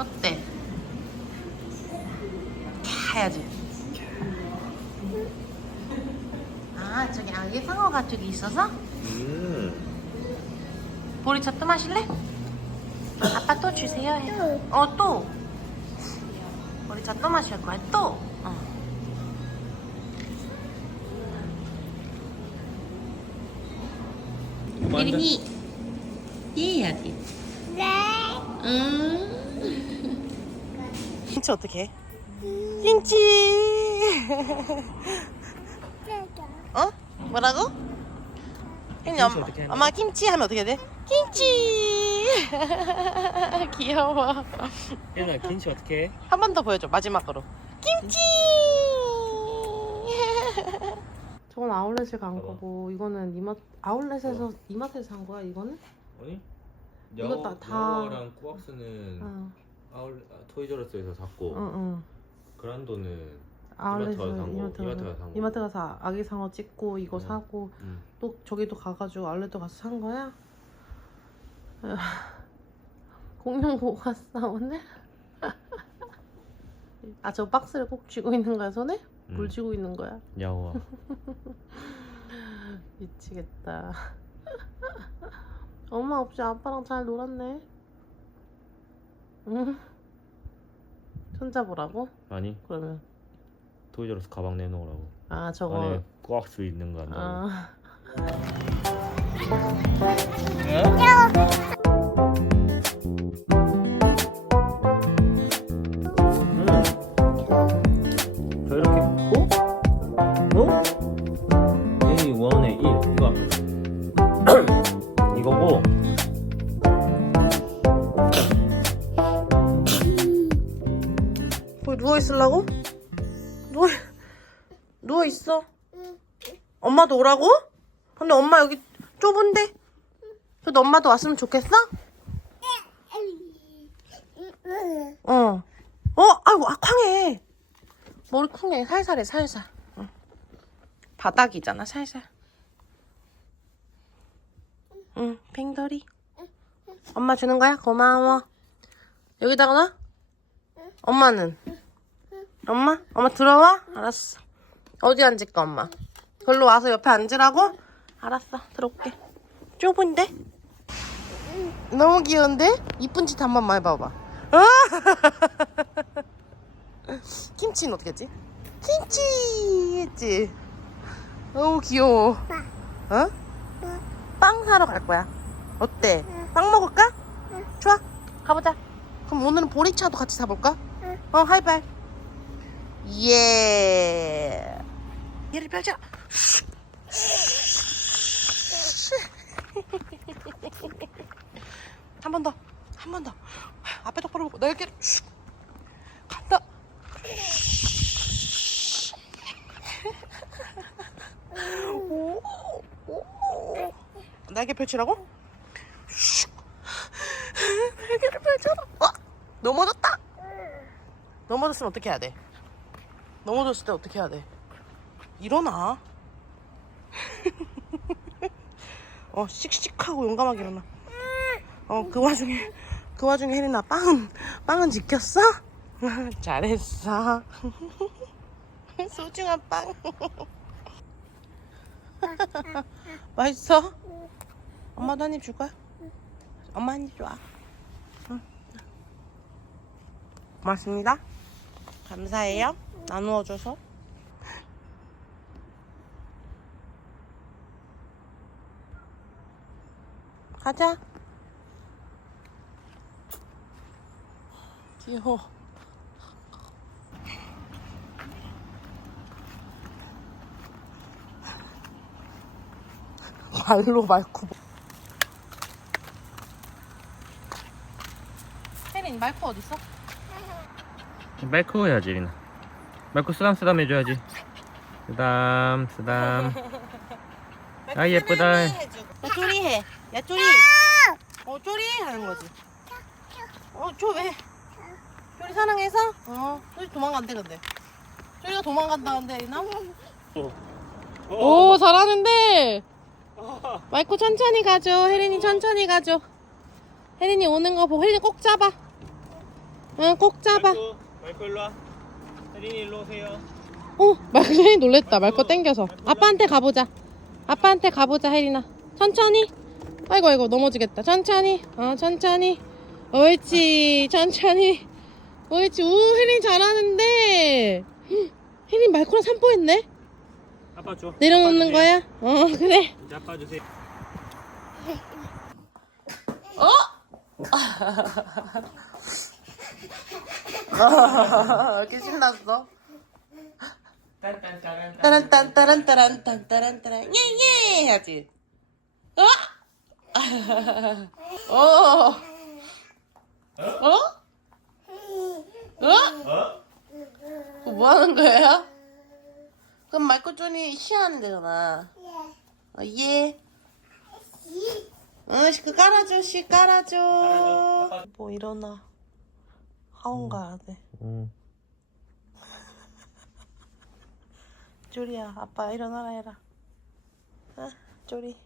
어때? 해야지. 아 저기 아기 상어 가죽이 있어서 음. 보리차 또 마실래? 아빠 또 주세요. 해. 어 또. 보리차 또 마실 거야 또. 어. 예린이 이해야지. 네. 음. 김치 어떻게 해? 김치. 어? 뭐라고? 혜니 엄마, 어떻게 하는 엄마 김치 하면 어떻게 돼? 김치. 귀여워. 얘나 김치 어떻게 해? 한 번 더 보여줘 마지막으로. 김치. 저건 아울렛을 간 봐봐. 거고 이거는 이마 아울렛에서 이마트에서 산 거야 이거는? 아니? 이거 다- 다- 랑 꾸박스는 응. 아울 아, 토이저러스에서 샀고 응 응. 그란도는 아울렛에서 이마트 가서 산 거, 이마트 가서 가서 산 거. 이마트 가서 아기 상어 찍고 이거 응. 사고 음. 또 저기도 가가지고 아울렛도 가서 산 거야? 아, 공룡 보고 갔어 오늘? 아 저 박스를 꼭 쥐고 있는 거야 손에? 뭘 음. 쥐고 있는 거야? 야와 미치겠다 엄마 없이 아빠랑 잘 놀았네 응? 손잡으라고? 아니 그러면 토이저러스 가방 내놓으라고 아 저거 안에 꾸박스 있는 거 한다고 아 음. 누워 있으려고? 누워 누워 있어. 엄마도 오라고? 근데 엄마 여기 좁은데. 그래도 엄마도 왔으면 좋겠어? 어. 어, 아이고, 아, 쾅해. 머리 쿵해. 살살해, 살살. 응. 바닥이잖아, 살살. 응, 팽돌이. 엄마 주는 거야? 고마워. 여기다가 놔? 엄마는? 엄마? 엄마 들어와? 알았어. 어디 앉을까, 엄마? 걸로 와서 옆에 앉으라고? 알았어, 들어올게. 좁은데? 너무 귀여운데? 이쁜 짓 한 번만 해봐봐. 아! 김치는 어떻게 했지? 김치! 했지? 너무 귀여워. 어? 빵 사러 갈 거야. 어때? 빵 먹을까? 좋아. 가보자. 그럼 오늘은 보리차도 같이 사볼까? 어, 하이파이. 예. 얘를 펼쳐. 한 번 더. 한 번 더. 앞에 똑바로 보고 날개를 슉. 간다. 오, 오. 날개 펼치라고? 슉. 날개를 펼쳐라. 어, 넘어졌다. 넘어졌으면 어떻게 해야 돼? 넘어졌을 때 어떻게 해야 돼? 일어나. 어, 씩씩하고 용감하게 일어나. 어, 그 와중에, 그 와중에 혜린아, 빵은, 빵은 지켰어? 잘했어. 소중한 빵. 맛있어? 엄마도 한 입 줄 거야? 엄마 한 입 줘. 응. 고맙습니다. 감사해요. 나누어줘서. 가자. 귀여워. 말로 말고. 혜린 말코 어딨어? 마이크 해야지 리나 마이크 쓰담 쓰담 해줘야지 쓰담 쓰담 아, 예쁘다. 야 쪼리 해. 야 쪼리. 어 쪼리 하는 거지. 어저 왜? 쪼리 사랑해서? 어 쪼리 도망간대 근데. 쪼리가 도망간다는데 리나? 오 잘하는데. 마이코 천천히 가죠. 혜린이 천천히 가죠. 혜린이 오는 거 보고 혜린이 꼭 잡아. 응, 꼭 잡아. 마이크 일로 와. 혜린이 일로 오세요. 어, 말코 놀랬다. 말코 땡겨서. 아빠한테 가보자. 아빠한테 가보자, 혜린아. 천천히. 아이고, 아이고, 넘어지겠다. 천천히. 어, 천천히. 옳지. 천천히. 옳지. 오, 혜린 잘하는데. 헉, 혜린 말코랑 산보했네? 아빠 줘. 내려놓는 아빠 거야? 어, 그래. 이제 아빠 주세요. 이렇게 신났어. 따란 딴 따란 따란 딴 따란 따란 예예 해야지. 어? 어? 어? 어? 어? 그거 뭐 하는 거예요? 그럼 마이클 존이 시하는 데잖아. 어, 예. 응, 그 깔아줘, 씨. 깔아줘. 뭐 일어나. 학원 가야 돼. 응. 쪼리야, 아빠 일어나라 해라. 아, 쪼리.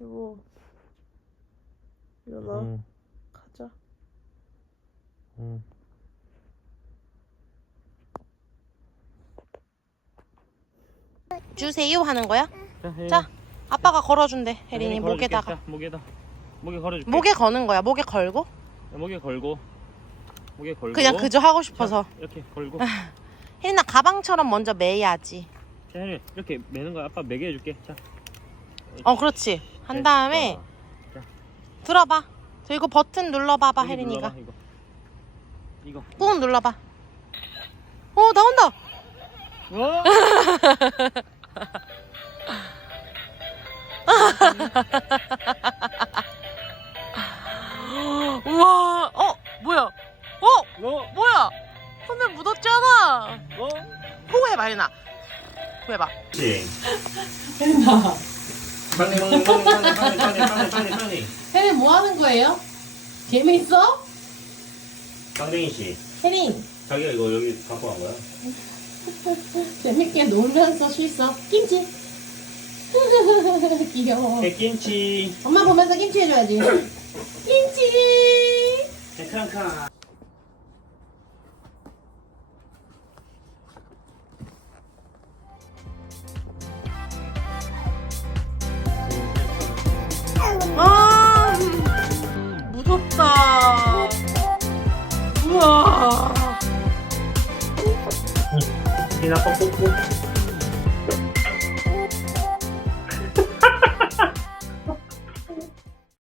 이거 일어나. 응. 가자. 응. 주세요 하는 거야? 자, 혜린이. 자, 아빠가 걸어준대. 혜린이 혜린이 걸어줄게. 목에다가. 자, 목에다. 목에 걸어줄게. 목에 거는 거야. 목에 걸고. 목에 걸고. 목에 걸고. 그냥 그저 하고 싶어서. 자, 이렇게 걸고. 혜린아 가방처럼 먼저 매야지. 자, 혜린 이렇게 매는 거야. 아빠 매게 해줄게. 자. 어, 그렇지. 한 다음에 자, 들어봐. 저 이거 버튼 눌러봐봐, 혜린이가. 눌러봐, 이거. 이거. 꾹 눌러봐. 어, 나온다. 어? 우와, 네. 혜린아. 빨리 빨리 빨리 빨리 빨리 빨리 빨리 빨리. 혜린 뭐 하는 거예요? 재미있어? 강댕이 씨, 혜린, 자기가 이거 여기 갖고 간 거야? 재밌게 놀면서 쉴어. 김치. 귀여워. 백김치. 엄마 보면서 김치 해줘야지. 김치. 백캉캉. 아, นี้เราต้องปุ๊ปุ๊บ